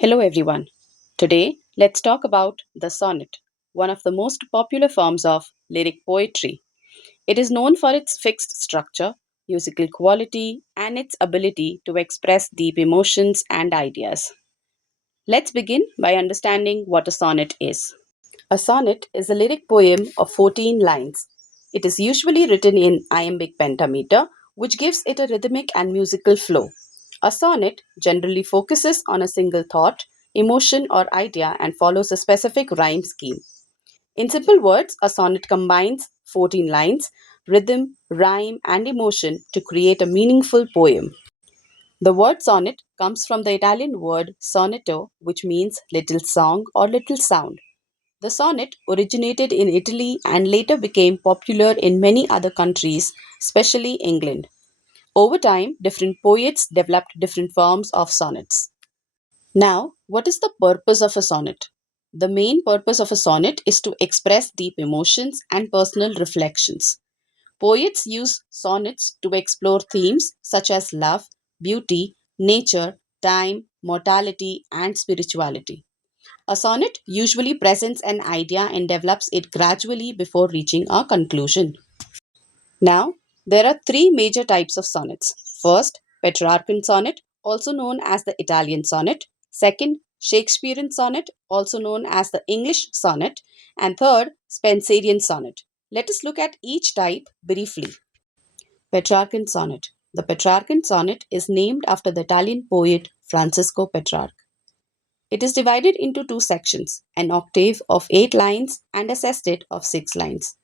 Hello everyone. Today, let's talk about the sonnet, one of the most popular forms of lyric poetry. It is known for its fixed structure, musical quality, and its ability to express deep emotions and ideas. Let's begin by understanding what a sonnet is. A sonnet is a lyric poem of 14 lines. It is usually written in iambic pentameter, which gives it a rhythmic and musical flow. A sonnet generally focuses on a single thought, emotion, or idea and follows a specific rhyme scheme. In simple words, a sonnet combines 14 lines, rhythm, rhyme, and emotion to create a meaningful poem. The word sonnet comes from the Italian word sonetto, which means little song or little sound. The sonnet originated in Italy and later became popular in many other countries, especially England. Over time, different poets developed different forms of sonnets. Now, what is the purpose of a sonnet? The main purpose of a sonnet is to express deep emotions and personal reflections. Poets use sonnets to explore themes such as love, beauty, nature, time, mortality, and spirituality. A sonnet usually presents an idea and develops it gradually before reaching a conclusion. Now, there are three major types of sonnets. First, Petrarchan sonnet, also known as the Italian sonnet. Second, Shakespearean sonnet, also known as the English sonnet. And third, Spenserian sonnet. Let us look at each type briefly. Petrarchan sonnet. The Petrarchan sonnet is named after the Italian poet Francisco Petrarch. It is divided into two sections, an octave of 8 lines and a sestet of 6 lines.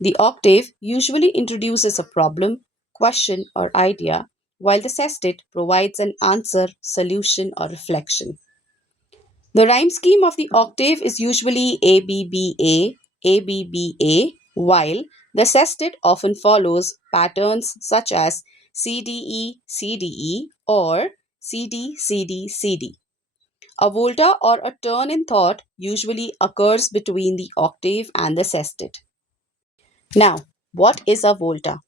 The octave usually introduces a problem, question, or idea, while the sestet provides an answer, solution, or reflection. The rhyme scheme of the octave is usually ABBA, ABBA, while the sestet often follows patterns such as CDE, CDE, or CD, CD, CD. A volta or a turn in thought usually occurs between the octave and the sestet. Now, what is a volta?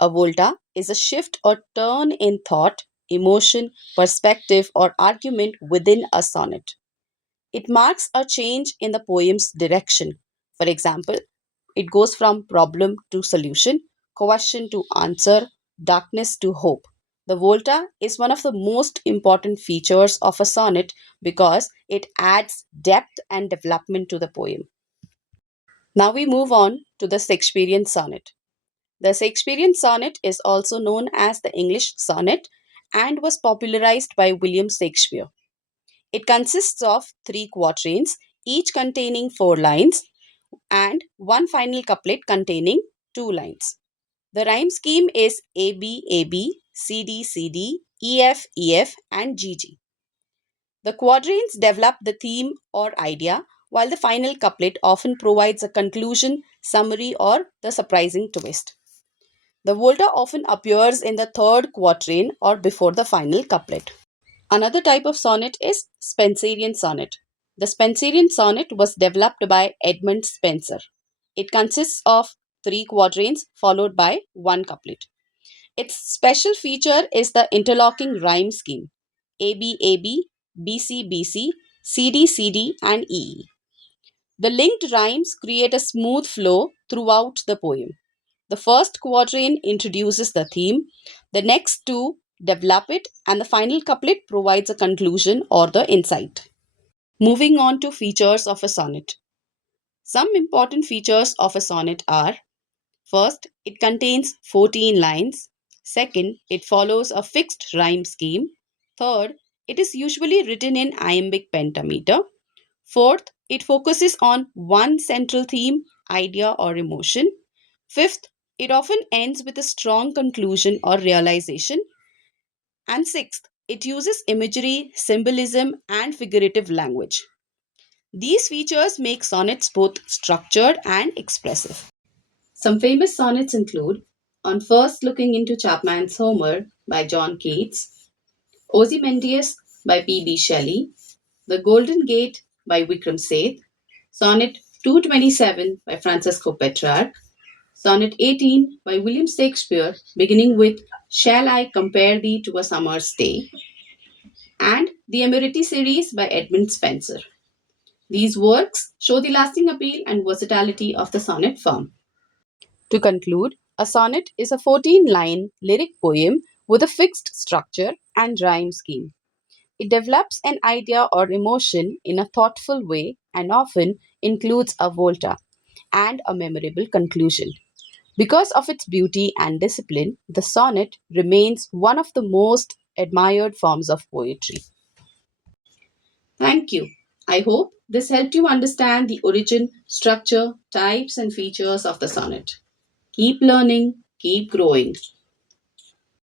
A volta is a shift or turn in thought, emotion, perspective, or argument within a sonnet. It marks a change in the poem's direction. For example, it goes from problem to solution, question to answer, darkness to hope. The volta is one of the most important features of a sonnet because it adds depth and development to the poem. Now we move on to the Shakespearean sonnet. The Shakespearean sonnet is also known as the English sonnet and was popularized by William Shakespeare. It consists of three quatrains, each containing 4 lines, and one final couplet containing 2 lines. The rhyme scheme is AB, AB, CD, CD, EF, EF, and GG. The quatrains develop the theme or idea, while the final couplet often provides a conclusion, summary, or the surprising twist. The volta often appears in the third quatrain or before the final couplet. Another type of sonnet is Spenserian sonnet. The Spenserian sonnet was developed by Edmund Spenser. It consists of three quatrains followed by one couplet. Its special feature is the interlocking rhyme scheme AB AB, BC BC, CD CD, and EE. The linked rhymes create a smooth flow throughout the poem. The first quatrain introduces the theme, the next two develop it, and the final couplet provides a conclusion or the insight. Moving on to features of a sonnet. Some important features of a sonnet are: first, it contains 14 lines. Second, it follows a fixed rhyme scheme. Third, it is usually written in iambic pentameter. Fourth, it focuses on one central theme, idea, or emotion. Fifth, it often ends with a strong conclusion or realization. And sixth, it uses imagery, symbolism, and figurative language. These features make sonnets both structured and expressive. Some famous sonnets include On First Looking into Chapman's Homer by John Keats, Ozymandias by P.B. Shelley, The Golden Gate by Vikram Seth, Sonnet 227 by Francisco Petrarch, Sonnet 18 by William Shakespeare, beginning with Shall I compare thee to a summer's day, and the Emirati series by Edmund Spenser. These works show the lasting appeal and versatility of the sonnet form. To conclude, a sonnet is a 14-line lyric poem with a fixed structure and rhyme scheme. It develops an idea or emotion in a thoughtful way and often includes a volta and a memorable conclusion. Because of its beauty and discipline, the sonnet remains one of the most admired forms of poetry. Thank you. I hope this helped you understand the origin, structure, types, and features of the sonnet. Keep learning, keep growing.